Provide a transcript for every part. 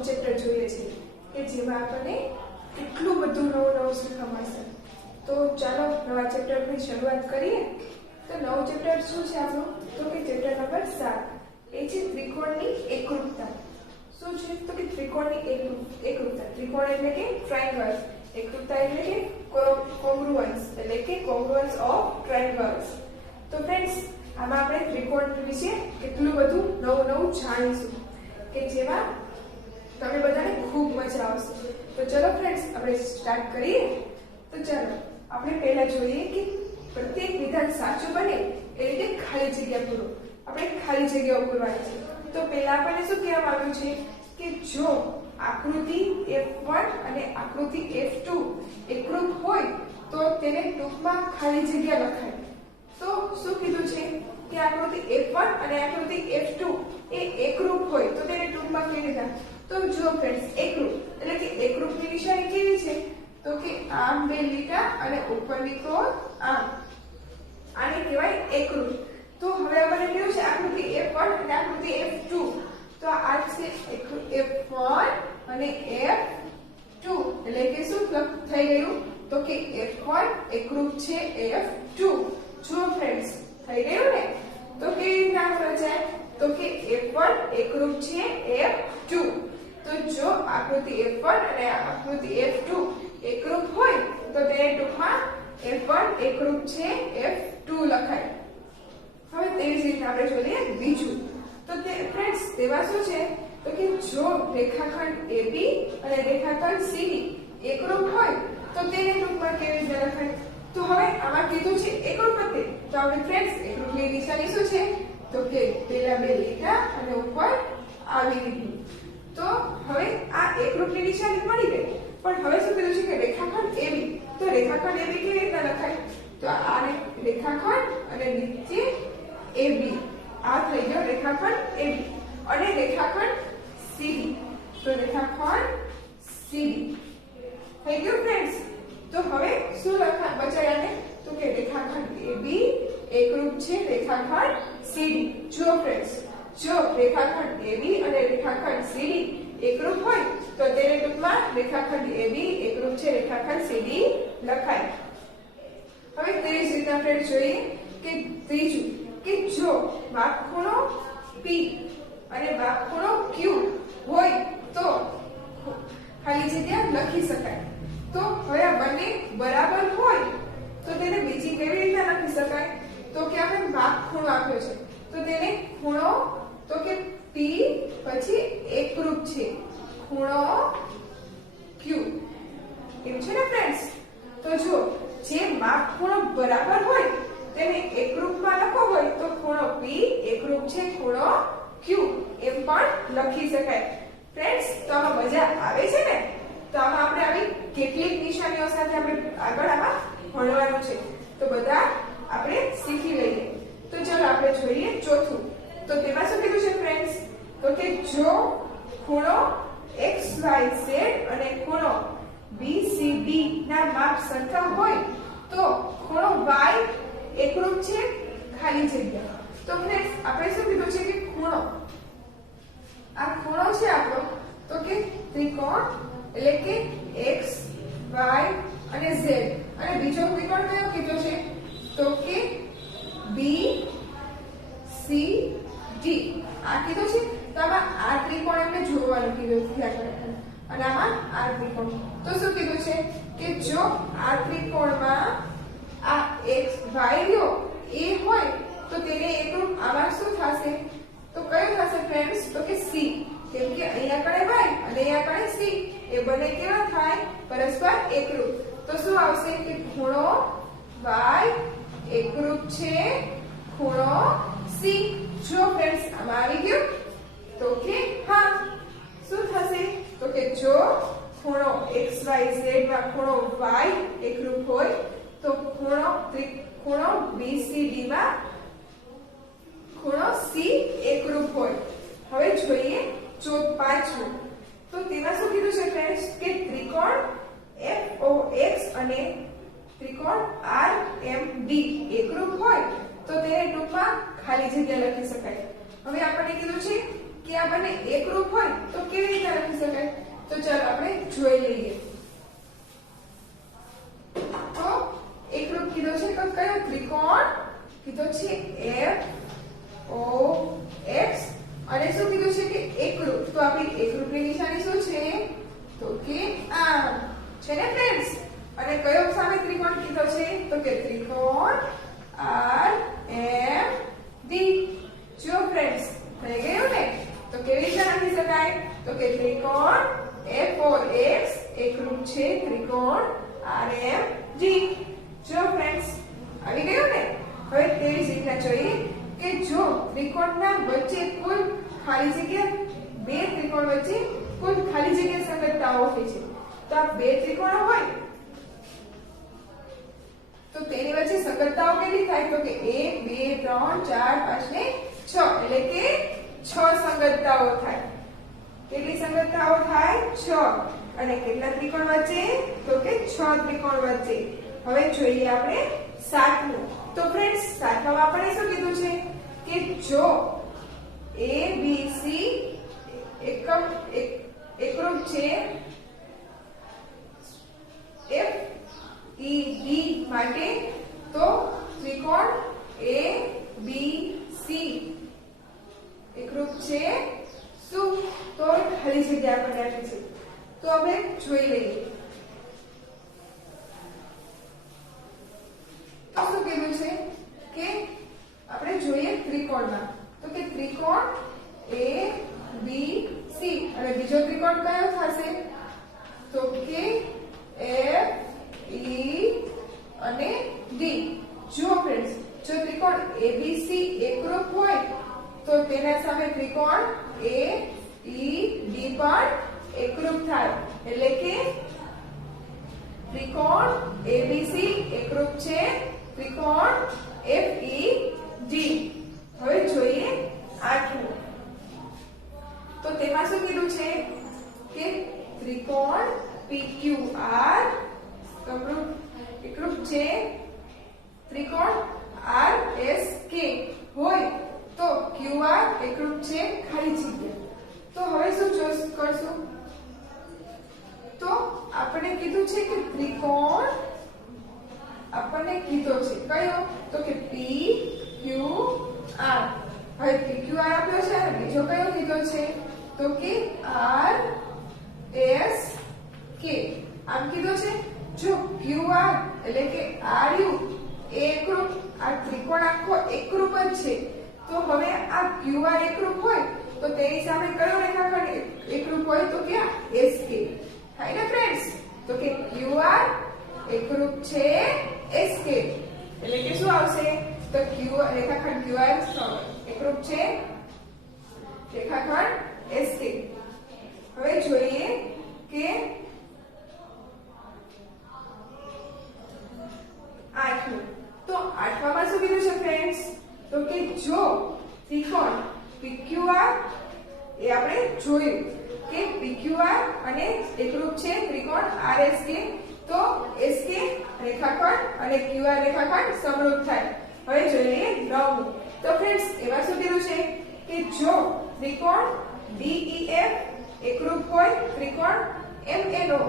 નવું ચેપ્ટર જોઈએ છીએ કે જેમાં આપણને કેટલું બધું નવું શીખવા મળશે। તો ચાલો નવા ચેપ્ટરની શરૂઆત કરીએ। તો નવું ચેપ્ટર શું છે આપણું? તો કે ચેપ્ટર નંબર 7 એ છે ત્રિકોણની એકરૂપતા। શું છે? તો કે ત્રિકોણની એકરૂપતા। ત્રિકોણ એટલે કે ટ્રાયેંગલ્સ, એકરૂપતા એટલે કે કોંગ્રુઅન્સ એટલે કે કોંગ્રુઅન્સ ઓફ ટ્રાયેંગલ્સ। તો ફ્રેન્ડ્સ, આમાં આપણે ત્રિકોણ વિશે કેટલું બધું નવું જાણીશું કે જેમાં તમે બધાને ખૂબ મજા આવશે। તો ચલો ફ્રેન્ડ્સ, આપણે સ્ટાર્ટ કરીએ। તો ચાલો આપણે પહેલા જોઈએ કે પ્રત્યેક વિધાન સાચું બને એ રીતે ખાલી જગ્યા પૂરો। આપણે ખાલી જગ્યાઓ પૂરવાની છે। તો પહેલા આપણને શું કહેવામાં આવ્યું છે કે જો આકૃતિ F1 અને આકૃતિ F2 એકરૂપ હોય તો તેને ટૂંકમાં ખાલી જગ્યા લખાય। તો શું કીધું છે કે આકૃતિ F1 અને આકૃતિ F2 એ એકરૂપ હોય તો તેને ટૂંકમાં કેવી રીતે? તો જો ફ્રેન્ડ્સ, એકરૂપ એટલે કે એકરૂપની નિશાની કેવી છે? તો કે આમ બે લીટા અને ઉપરની કોર આમ, આને કહેવાય એકરૂપ। તો હવે આપણને કેવું છે આકૃતિ F1 અને આકૃતિ F2। તો આ છે F1 અને F2 એટલે કે શું થઈ ગયું? તો કે F1 એકરૂપ છે F2। જો ફ્રેન્ડ્સ, થઈ ગયું ને? તો કેવી રીતના રચાય? તો કે F1 એકરૂપ છે F2। તો જો આકૃતિ F1 અને આકૃતિ F2 એકરૂપ હોય તો તેને ટૂંકમાં F1 એકરૂપ છે F2 લખાય। હવે તેવી જ રીતે આપણે જોઈએ બીજું। તો તે ફ્રેન્ડ્સ, તેમાં શું છે? તો કે જો રેખાખંડ AB અને રેખાખંડ CD એકરૂપ હોય તો તેને ટૂંકમાં કેવી રીતે લખાય? તો હવે આમાં કીધું છે એકરૂપતા। તો આપણે ફ્રેન્ડ્સ, એકરૂપની નિશાની શું છે? તો કે પેલા બે લીટા અને ઉપર આવી લીટી। તો હવે આ એકરૂપની નિશાની મળી ગઈ, પણ હવે શું કીધું છે કે રેખાખંડ AB। તો રેખાખંડ AB કેવી રીતના લખાય? તો આ રેખાખંડ અને નીચે AB, આ થઈ ગયો રેખાખંડ AB અને રેખાખંડ CD। તો રેખાખંડ CD થઈ ગયું ફ્રેન્ડ્સ। તો હવે શું બચાવ્યાને? તો કે રેખાખંડ AB એકરૂપ છે રેખાખંડ CD। જુઓ ફ્રેન્ડ્સ, જો રેખાખંડ AB અને રેખાખંડ CD એકરૂપ હોય તો તેને ટૂંકમાં રેખાખંડ AB એકરૂપ છે રેખાખંડ CD લખાય। હવે તેવી જ રીતે આપણે જોઈએ કે ત્રીજું કે જો બાજુખૂણો P અને બાજુખૂણો Q હોય તો ખાલી જગ્યા લખી શકાય। તો હવે આ બંને બરાબર હોય તો તેને બીજી કેવી રીતના લખી શકાય? તો કે આપણે બાજુખૂણો આપ્યો છે તો તેને ખૂણો, તો કે P પછી એકરૂપ છે ખૂણો Q, એમ છે ને ફ્રેન્ડ્સ? તો જો જે માપખૂણો બરાબર હોય તેને એકરૂપમાં લખવો હોય તો ખૂણો P એકરૂપ છે ખૂણો Q, એમ પણ લખી શકાય। ફ્રેન્ડ્સ, તો આમાં મજા આવે છે ને? તો આમાં આપણે આવી કેટલીક નિશાનીઓ સાથે આપણે આગળ આમાં ભણવાનું છે, તો બધા આપણે શીખી લઈએ। તો ચાલો આપણે જોઈએ ચોથું। તો તેમાં શું કીધું છે ફ્રેન્ડ્સ? તો કે જો ખૂણો XYZ અને ખૂણો BCD ના માપ સરખા હોય તો ખૂણો Y એકરૂપ છે ખાલી જગ્યા। તો ફ્રેન્ડ્સ, આપણે શું કીધું છે કે ખૂણો, આ ખૂણો છે આપણો, તો કે ત્રિકોણ એટલે કે X, Y અને Z, અને બીજો ત્રિકોણ કયો કીધો છે? તો કે BCD આ કીધું છે। તો આમાં આ ત્રિકોણ એમને જોડવાનું કીધું છે અને આમાં આ ત્રિકોણ। તો શું કીધું છે કે જો આ ત્રિકોણમાં આ X Y રહ્યો એ હોય તો તેને એકરૂપ આમાં શું થશે? તો કયું થશે ફ્રેન્ડ્સ? તો કે C, કેમ કે અહીંયા કણે Y અને અહીંયા કણે C એ બંને કેવા થાય? પરસ્પર એકરૂપ। તો શું આવશે કે ખૂણો Y એકરૂપ છે ખૂણો C। જો ફ્રેન્ડ્સ, આમાં આવી ગયું? તો કે હા। શું થશે? તો કે જો ખૂણો XYZ માં ખૂણો Y એકરૂપ હોય તો ખૂણો BCD માં ખૂણો C એકરૂપ હોય। હવે જોઈએ પાંચમું। તો તેમાં શું કીધું છે ફ્રેન્ડ્સ? કે ત્રિકોણ FOX અને ત્રિકોણ RMB એકરૂપ હોય તો તેને ટૂંકમાં ખાલી જગ્યા લખી શકાય। હવે આપણને કીધું છે કે આ બંને એકરૂપ હોય તો કેવી રીતે લખી શકાય? તો ચાલો આપણે જોઈ લઈએ. તો એકરૂપ કીધો છે તો કયો ત્રિકોણ કીધો છે F O X અને શું કીધું છે કે એકરૂપ. તો આપણી એકરૂપની નિશાની શું છે? તો કે આમ છે ને ફ્રેન્ડ્સ. અને કયો સામે ત્રિકોણ કીધો છે? તો કે ત્રિકોણ R M D. જો ફ્રેન્ડ્સ થઈ ગયું ને? તો કેવી રીતે લખી શકાય? તો કે ત્રિકોણ F O X એકરૂપ છે ત્રિકોણ R M D. જો ફ્રેન્ડ્સ આવી ગયું ને? હવે તેવી જ રીતના જોઈએ કે જો ત્રિકોણના વચ્ચે કુલ ખાલી જગ્યા બે ત્રિકોણ વચ્ચે કુલ ખાલી જગ્યા સંગતતાઓ હોય છે. તો આ બે ત્રિકોણો હોય તો તેની વચ્ચે સંગતતાઓ કેટલી થાય? તો કે 1 2 3 4 5 ને 6 એટલે કે 6 સંગતતાઓ થાય. કેટલી સંગતતાઓ થાય? 6. અને કેટલા ત્રિકોણ વચ્ચે? તો કે 6 ત્રિકોણ વચ્ચે. હવે જોઈએ આપણે સાતમું. તો ફ્રેન્ડ્સ સાતમામાં આપણે શું કીધું છે કે જો A B C એકરૂપ છે F E D માટે તો ત્રિકોણ A B C એકરૂપ છે શું? તો ખાલી જગ્યા આપણને આપી છે. તો આપણે જોઈ લઈએ. તો શું કીધું છે કે આપણે જોઈએ ત્રિકોણમાં. તો કે ત્રિકોણ A B C અને બીજો ત્રિકોણ કયો થશે? તો કે F E અને D. જો ફ્રેન્ડ્સ જો ત્રિકોણ ABC એકરૂપ હોય તો તેના સામે ત્રિકોણ A E D પણ એકરૂપ થાય. એટલે કે ત્રિકોણ ABC એકરૂપ છે ત્રિકોણ F E D. હવે જોઈએ આઠમું. તો તેમાં શું કીધું છે કે ત્રિકોણ PQR એકરૂપ છે ત્રિકોણ RSK હોય તો QR એકરૂપ છે ખાલી જગ્યા. તો હવે શું કરશું? તો આપણે કીધું છે કે ત્રિકોણ આપણને કીધો છે કયો? તો કે PQR. હવે PQR આપ્યો છે અને બીજો કયો કીધો છે? તો કે RSK. આમ કીધો છે. જો QR એટલે કે RU એકરૂપ આ ત્રિકોણ આખો એકરૂપ જ છે. તો હવે આ QR એકરૂપ હોય તો તેની સામે કયો રેખાખંડ એકરૂપ હોય? તો કે SK થાય ને ફ્રેન્ડ્સ. તો કે QR એકરૂપ છે SK એટલે કે શું આવશે? તો રેખાખંડ QR એકરૂપ છે રેખાખંડ SK. હવે જોઈએ કે આઠમું. તો આઠમામાં શું કીધું છે ફ્રેન્ડ્સ? તો કે જો ત્રિકોણ PQR એ આપણે જોયું કે PQR અને એકરૂપ છે ત્રિકોણ RSK તો SK રેખાખંડ અને QR રેખાખંડ સમરૂપ થાય. હવે જોઈએ નવમું. તો ફ્રેન્ડ્સ એમાં શું કીધું છે કે જો ત્રિકોણ DEF એકરૂપ હોય ત્રિકોણ MNO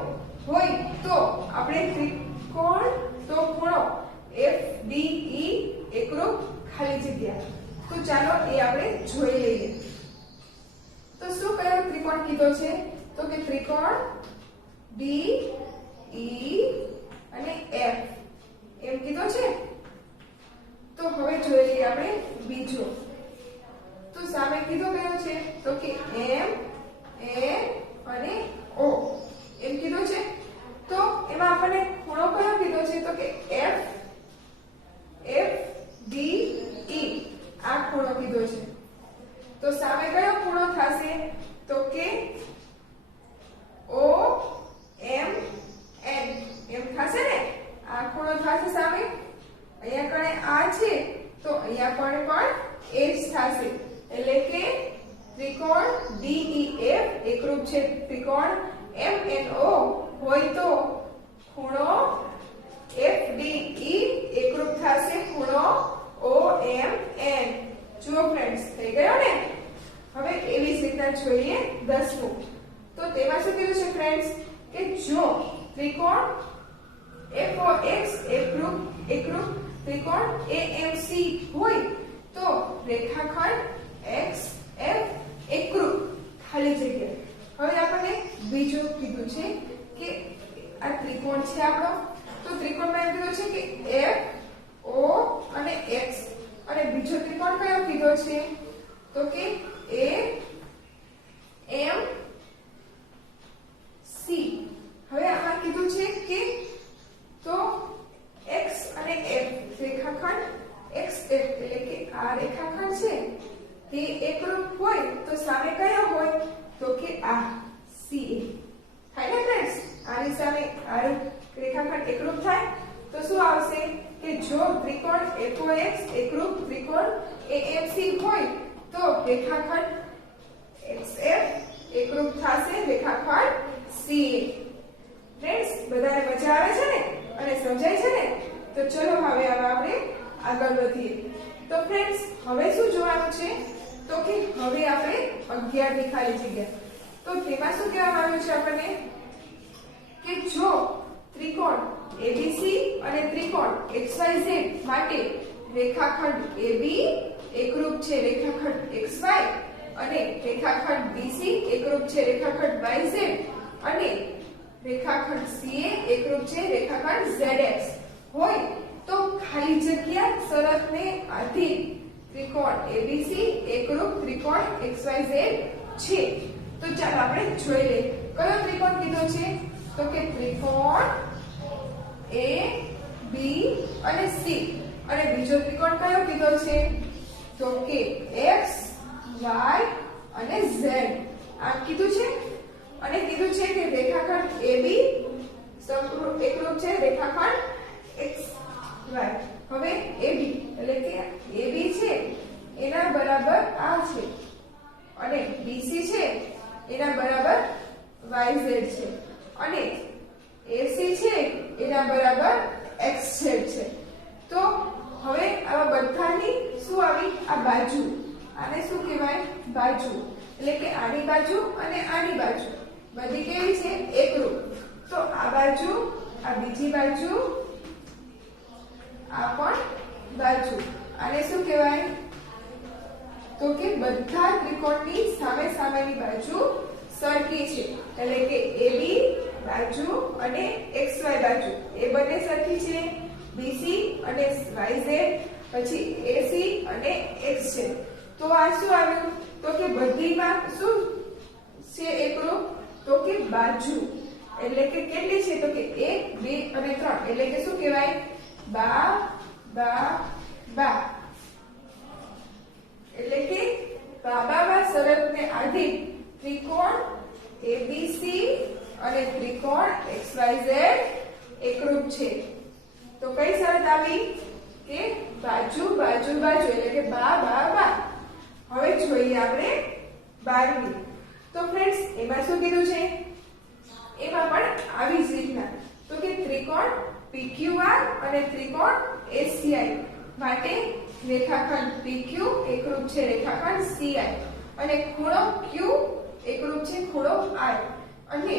હોય તો આપણે ત્રિકોણ તો ખૂણો FDE એકરૂપ ખાલી જગ્યા. તો ચાલો એ આપણે જોઈ લઈએ. તો શું કયો ત્રિકોણ કીધો છે? તો કે ત્રિકોણ DE અને F એમ કીધો છે. તો હવે જોઈ લઈએ આપણે બીજો. તો સામે કીધો કયો છે? તો કે M A અને O એમ કીધો છે. તો એમાં આપણને ખૂણો કયો કીધો છે? તો કે FDE આ ખૂણો કીધો છે. તો સામે કયો ખૂણો થશે? તો કે OMN એમ થશે ને? આ ખૂણો થશે સામે. અહીંયા કણે આ છે તો અહીંયા પણ એ જ થશે. એટલે કે ત્રિકોણ DEF એકરૂપ છે ત્રિકોણ MNO હોય તો ખૂણો FDE એકરૂપ થશે ખૂણો OMN. જુઓ ફ્રેન્ડ્સ થઈ ગયો ને? હવે એવી જ રીતે રીતના જોઈએ 10મું. તો તેમાં શું કીધું છે ફ્રેન્ડ્સ કે જો ત્રિકોણ FOX એકરૂપ ત્રિકોણ AMC હોય તો રેખાખંડ XF એકરૂપ ખાલી જગ્યા. હવે આપણને બીજું કીધું છે કે આ ત્રિકોણ છે આપણો. તો ત્રિકોણમાં એમ કીધું છે કે FO અને X અને બીજો ત્રિકોણ કયો કીધો છે તો કે AMC. હવે આમાં કીધું છે કે તો X અને F રેખાખંડ XF એટલે કે આ રેખાખંડ છે તે એકરૂપ હોય તો સામે કયો હોય તો કે આ CA થાય ને ફ્રેન્ડ્સ. આની સામે આ રેખાખંડ એકરૂપ થાય તો શું આવશે કે જો ત્રિકોણ FOX એકરૂપ ત્રિકોણ AMC હોય તો રેખાખંડ XF એકરૂપ થશે રેખાખંડ CA. ફ્રેન્ડ્સ બધાને મજા આવે છે ને અને સમજાય છે ને? તો ચલો હવે આપણે આગળ વધીએ. તો ફ્રેન્ડ્સ હવે શું જોવાનું છે તો કે હવે આપણે 11 ની ખાલી જગ્યા. તો તેમાં શું કહેવામાં આવ્યું છે આપણને કે જો ત્રિકોણ ABC અને ત્રિકોણ XYZ માટે રેખાખંડ AB એકરૂપ છે રેખાખંડ XY અને રેખાખંડ BC એકરૂપ છે રેખાખંડ YZ અને રેખાખંડ CA એકરૂપ છે રેખાખંડ ZX હોય તો ખાલી જગ્યા શરતને આધીન ત્રિકોણ ABC એકરૂપ ત્રિકોણ XYZ છે. તો ચાલો આપણે જોઈ લઈએ કયો ત્રિકોણ કીધો છે તો કે ત્રિકોણ A B અને C અને બીજો ત્રિકોણ કયો કીધો છે તો કે X Y અને Z આમ કીધું છે. અને કીધું છે કે રેખાખંડ AB એકરૂપ છે રેખાખંડ XY. હવે AB એટલે કે AB છે એના બરાબર આ છે અને BC છે એના બરાબર YZ છે અને AC છે એના બરાબર XZ છે. તો હવે આવા બધાની શું આવી આ બાજુ આને શું કહેવાય બાજુ એટલે કે આની બાજુ અને આની બાજુ બધી કેવી છે એકરૂપ. તો આ બાજુ આ બીજી બાજુ આ પણ બાજુ આને શું કહેવાય તો કે બધા ત્રિકોણની સામે સામેની બાજુ સરખી છે એટલે કે AB બાજુ અને XY બાજુ એ બંને સરખી છે. BC અને YZ પછી AC અને X છે. તો આ શું આવ્યું તો કે બધીમાં શું છે એકરૂપ તો કે બાજુ એટલે કે કેટલી છે તો કે 1 2 અને 3 એટલે કે શું કહેવાય બા બા બા એટલે કે બાબા શરતને આધીન ત્રિકોણ ABC અને ત્રિકોણ XYZ એકરૂપ છે. તો કઈ શરત આવી કે બાજુ બાજુ બાજુ એટલે કે બા બા બા. હવે જોઈએ આપણે 12મી. તો ફ્રેન્ડ્સ એમાં શું કીધું છે એમાં પણ આવી જ રીતના તો કે ત્રિકોણ PQR અને ત્રિકોણ ACI માટે રેખાખંડ PQ એકરૂપ છે રેખાખંડ CI અને ખૂણો Q એકરૂપ છે ખૂણો I અને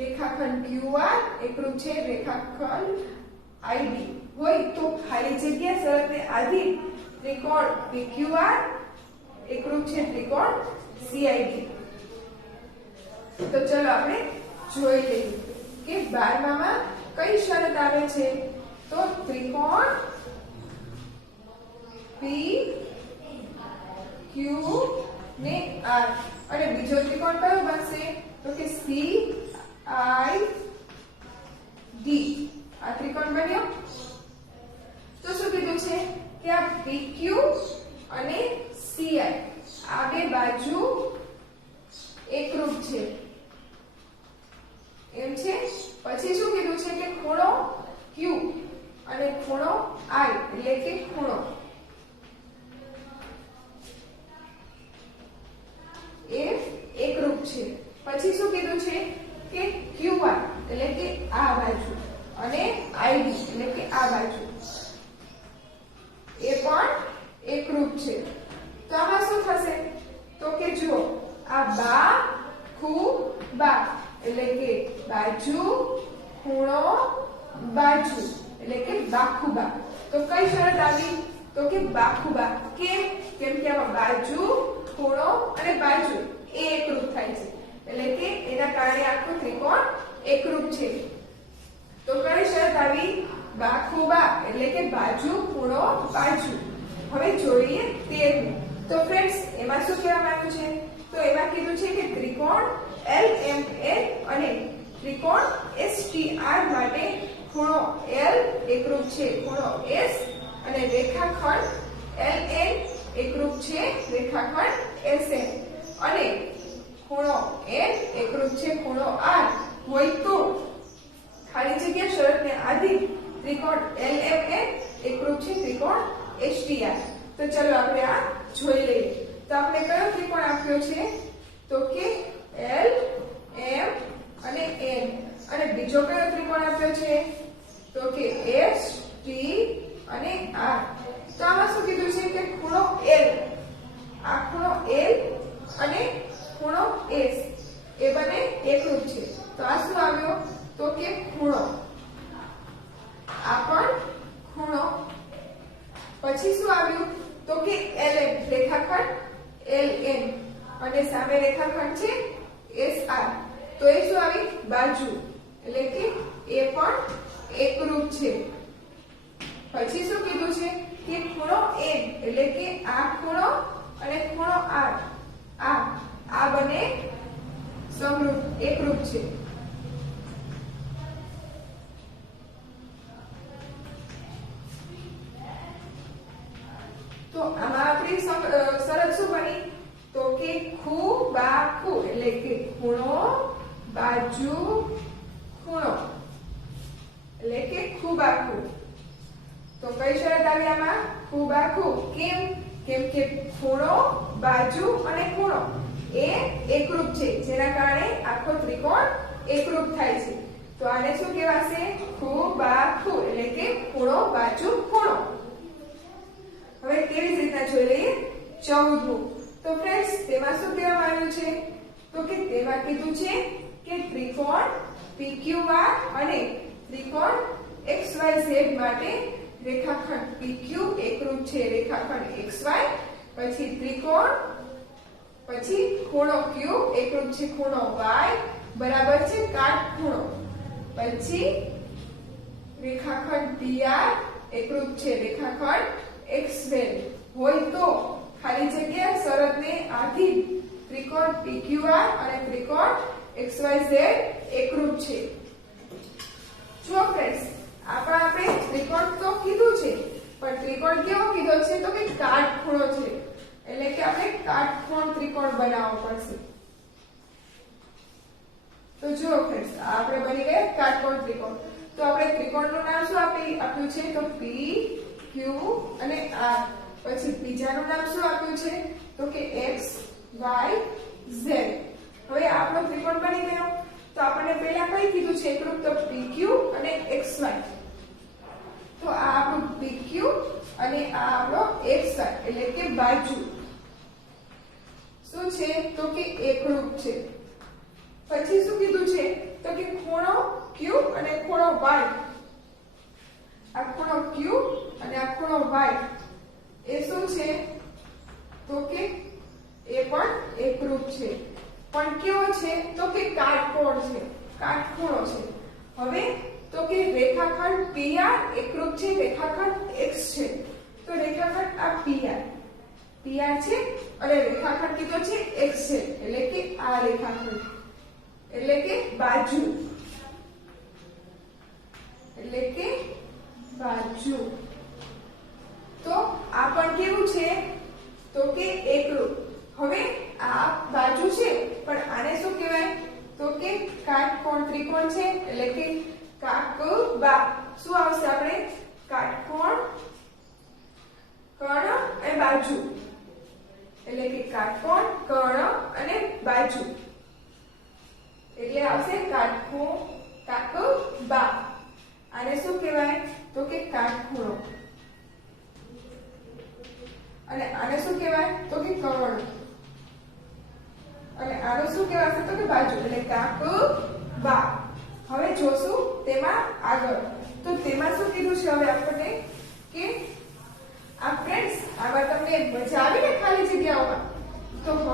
રેખાખંડ QR એકરૂપ છે રેખાખંડ ID હોય તો ખાલી જગ્યા શરતને આધીન ત્રિકોણ PQR એકરૂપ છે ત્રિકોણ CID. તો ચલો આપણે જોઈ લઈએ કે 12માં કઈ શરત આવે છે તો ત્રિકોણ PQ ને R અને બીજો ત્રિકોણ કયો બનશે તો કે CID. આ ત્રિકોણ બન્યો. તો શું કીધું છે કે આ PQ અને CI આ બે બાજુ એકરૂપ છે એમ છે. પછી શું કીધું છે કે ખૂણો Q અને ખૂણો I એટલે કે ખૂણો એ એકરૂપ છે. પછી શું કીધું છે કે QR એટલે કે આ બાજુ અને ID એટલે કે આ બાજુ એ પણ એકરૂપ છે. તો આમાં શું થશે તો કે જો આ બા ખુ બા એટલે કે બાજુ ખૂણો બાજુ એટલે કે બાખુબા. તો કઈ શરત આવી? તો કે બાખુબા. કેમ? કેમ કે આમાં બાજુ ખૂણો અને બાજુ એ એકરૂપ થાય છે એટલે કે એના કારણે આખું ત્રિકોણ એકરૂપ છે. તો કઈ શરત આવી? બાખુબા એટલે કે બાજુ ખૂણો બાજુ. હવે જોઈએ 13. તો ફ્રેન્ડ્સ એમાં શું કહેવામાં આવ્યું છે? તો એમાં કીધું છે કે ત્રિકોણ LMN અને ત્રિકોણ STR માટે ખૂણો L એકરૂપ છે ખૂણો S અને રેખાખંડ LN એકરૂપ છે રેખાખંડ SN અને ખૂણો N એકરૂપ છે ખૂણો R હોય તો ખાલી જગ્યા શરતને આધીન ત્રિકોણ LMN એકરૂપ છે ત્રિકોણ STR. તો ચલો આપણે આ જોઈ લઈએ. તો આપણે કયો ત્રિકોણ આપ્યો છે? તો કે L M અને N અને બીજો કયો ત્રિકોણ આપ્યો છે? તો કે S T અને R. તો આમાં શું કીધું છે કે ખૂણો L આ ખૂણો L અને ખૂણો S એ બંને એકરૂપ છે. તો આ શું આવ્યો? તો કે ખૂણો. આ પણ ખૂણો. પછી શું આવ્યું? તો કે LM રેખાખંડ LN અને સામે રેખાખંડ છે SR. તો એ શું આવી? બાજુ એટલે કે એ પણ એકરૂપ છે. પછી શું કીધું છે કે ખૂણો N એટલે કે આ ખૂણો અને ખૂણો R આ બંને સમરૂપ એકરૂપ છે. તો આમાં આપણી શરત શું બની? તો કે ખૂ બા ખૂ એટલે કે ખૂણો બાજુ ખૂણો એટલે કે ખૂબાખુ. તો કઈ શરત આવી આમાં? ખૂબાખુ. કેમ? કેમ કે ખૂણો બાજુ અને ખૂણો એ એકરૂપ છે જેના કારણે આખો ત્રિકોણ એકરૂપ થાય છે. તો આને શું કહેવાશે? ખૂબાખુ એટલે કે ખૂણો બાજુ ખૂણો. હવે કેવી રીતના જોઈ લઈએ 14મું. તો ફ્રેન્ડ્સ તેમાં શું કહેવામાં આવ્યું છે? તો કે તેમાં કીધું છે કે ત્રિકોણ PQR અને ત્રિકોણ XYZ માટે રેખાખંડ PQ એકરૂપ છે રેખાખંડ XY. પછી ત્રિકોણ પછી ખૂણો Q એકરૂપ છે ખૂણો Y બરાબર છે કાટખૂણો. પછી રેખાખંડ PR એકરૂપ છે રેખાખંડ XY હોય તો ખાલી જગ્યા શરતને આધીન ત્રિકોણ PQR અને ત્રિકોણ XYZ એકરૂપ છે. જો ફ્રેન્ડ્સ આપણે ત્રિકોણ તો કીધું છે પણ ત્રિકોણ કેવો કીધો છે? તો કે કાટખૂણો છે એટલે કે આપણે કાટખૂણ ત્રિકોણ બનાવવો પડશે. તો જો ફ્રેન્ડ્સ આપણે બની ગયા કાટકોણ ત્રિકોણ. તો આપણે ત્રિકોણનું નામ શું આપ્યું છે? તો P Q અને R. પછી બીજાનું નામ શું આપ્યું છે? તો કે X Y Z. હવે આપણો ત્રિકોણ બની ગયો. તો આપણને પહેલા કઈ કીધું છે એકરૂપ? તો PQ અને XY. તો આ આપણું PQ અને આ આપણો XY એટલે કે બાજુ શું છે? તો કે એકરૂપ છે. પછી શું કીધું છે? તો કે ખૂણો Q અને ખૂણો Y. આ ખૂણો Q અને આ ખૂણો Y એ શું છે? તો કે એ પણ એકરૂપ છે. પણ કેવો છે? તો કે કાટકોણ છે કાટખૂણો છે. હવે તો કે રેખાખંડ PR એકરૂપ છે રેખાખંડ X છે. તો રેખાખંડ આ PR છે અને રેખાખંડ કીધો છે X છે એટલે કે આ રેખાખંડ એટલે કે બાજુ એટલે કે બાજુ. તો આ પણ કેવું છે? તો કે એકરૂપ. હવે આ બાજુ છે પણ આને શું કહેવાય? તો કે કાટકોણ ત્રિકોણ છે એટલે કે કાકબા. શું આવશે આપણે? કાટકોણ કર્ણ અને બાજુ એટલે કે કાટકોણ કર્ણ અને બાજુ એટલે આવશે કાકબા. આને શું કહેવાય? તો કે કાટખૂણો. અને આને શું કહેવાય? તો કે કર્ણ. અને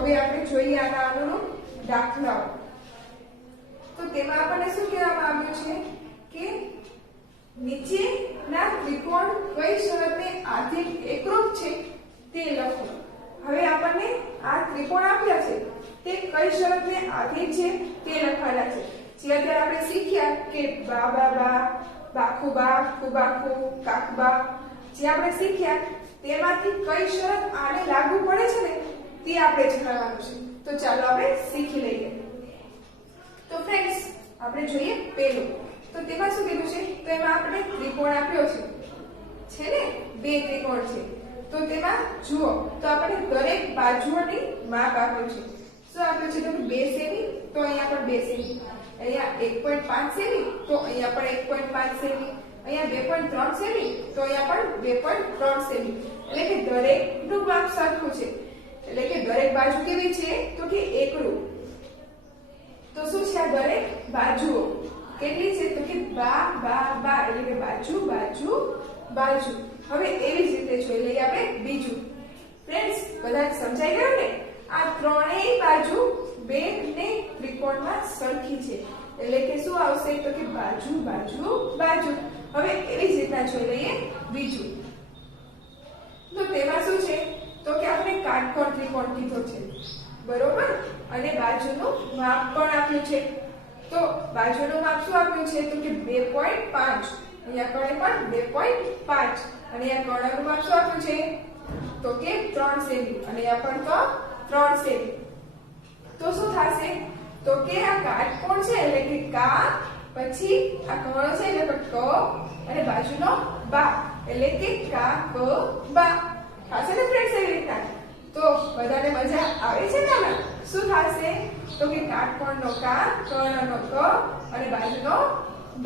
હવે આપણે જોઈએ આના અનુરૂપ દાખલાઓ. તો તેમાં આપણને શું કહેવામાં આવ્યું છે કે નીચેના ત્રિકોણ કઈ શરતને આધીન એકરૂપ છે તે લખો. હવે આપણને આ ત્રિકોણ આપ્યા છે તે કઈ શરતને આધીન છે તે લખવાના છે. જે અત્યારે આપણે શીખ્યા કે બા બા બા, બાખુ બા, કુબાખુ, કાકબા, જે આપણે શીખ્યા તેમાંથી કઈ શરત આને લાગુ પડે છે ને તે આપણે જણાવવાનું છે. તો ચાલો આપણે શીખી લઈએ. તો ફ્રેન્ડ્સ આપણે જોઈએ પહેલું. તો તેમાં શું કીધું છે? તો એમાં આપણે ત્રિકોણ આપ્યો છે ને બે ત્રિકોણ છે. તો તેમાં જુઓ તો આપણે દરેક બાજુઓની માપ આપ્યું છે. શું આપ્યું છે? તો 2 સેમી, તો અહીંયા પણ 2 સેમી, અહીંયા 1.5 સેમી, તો અહીંયા પણ 1.5 સેમી, અહીંયા 2.3 સેમી, તો અહીંયા પણ 2.3 સેમી. એટલે કે દરેકનું માપ સરખું છે. એટલે કે દરેક બાજુ કેવી છે? તો કે એકરૂપ. તો શું છે? આ દરેક બાજુઓ કેટલી છે? તો કે બા બા બા, એટલે કે બાજુ બાજુ બાજુ. હવે એવી જ રીતે જોઈ લઈએ આપણે બીજું. ફ્રેન્ડ્સ બધા સમજાઈ ગયું ને? આ ત્રણેય બાજુ બે ને ત્રિકોણમાં સરખી છે. એટલે કે શું આવશે? તો કે બાજુ બાજુ બાજુ. હવે એવી જ રીતના જોઈ લઈએ બીજું. તો તેમાં શું છે? તો કે આપણે કાટકોણ ત્રિકોણ કીધો છે, બરોબર? અને બાજુનું માપ પણ આપ્યું છે. તો બાજુનું માપ શું આપ્યું છે? તો કે 2.5. અહીંયા કણે પણ 2.5. અને અહીંયા કર્ણનું માપ શું આપ્યું છે? તો કે 3 સેમી. અને અહીંયા પણ તો 3 સેમી. તો શું થશે? તો કે આ કાટકોણ છે એટલે કે કા, પછી આ કર્ણ છે એટલે કે ક, અને બાજુનો બા એટલે કે કા ક બા. થશે ને ફ્રેન્ડ્સ એવી રીતના? તો બધાને મજા આવે છે ને? આમાં શું થશે? તો કે કાટકોણનો કા, કર્ણનો ક, અને બાજુનો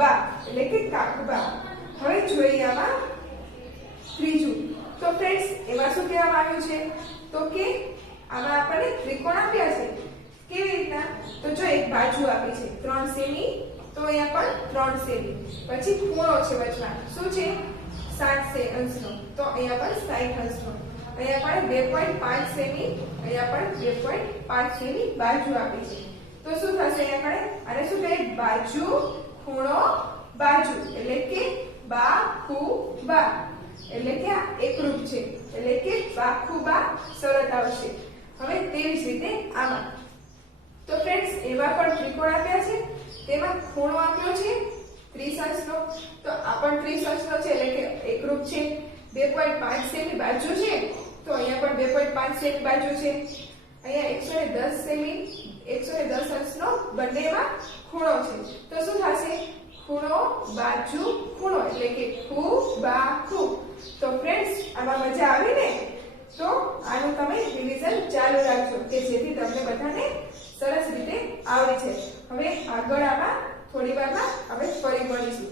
બા એટલે કે કાકબા. હવે જોઈએ આમાં ત્રીજું. તો ફ્રેન્ડ્સ એમાં શું કહેવામાં આવ્યું છે? તો કે આમાં આપણને ત્રિકોણ આપ્યા છે. કેવી રીતના? તો જો એક બાજુ આપી છે 3 સેમી, તો અહીંયા પણ 3 સેમી. પછી ખૂણો છે વચમાં, શું છે? 60 અંશનો, તો અહીંયા પણ 60 અંશનો. અહીંયા પણ 2.5 સેમી, અહીંયા પણ 2.5 સેમી બાજુ આપી છે. તો શું થશે? અહીંયા આને શું કહે? બાજુ ખૂણો બાજુ, એટલે કે બા ખુ બા. એટલે કે આ એકરૂપ છે. એટલે કે બાખુબા શરત આવશે. હવે તેવી જ રીતે આમાં. તો ફ્રેન્ડ્સ એમાં પણ ત્રિકોણ આપ્યા છે. તેમાં ખૂણો આપ્યો છે 30 અંશનો. તો આ પણ 30 અંશનો છે એટલે કે એકરૂપ છે. 2.5 સેમી બાજુ છે, તો અહીંયા પણ 2.5 સેમી બાજુ છે. અહીંયા 110 સેમી, 110 અંશનો બંનેમાં ખૂણો છે. તો શું થશે? ખૂણો બાજુ ખૂણો, એટલે કે ખુ બા ખુ. તો ફ્રેન્ડ્સ આમાં મજા આવી ને? તો આનું તમે રિવિઝન ચાલુ રાખજો કે જેથી તમને બધાને સરસ રીતે આવડે છે. હવે આગળ આમાં થોડી વારમાં આપણે ફરી મળીશું.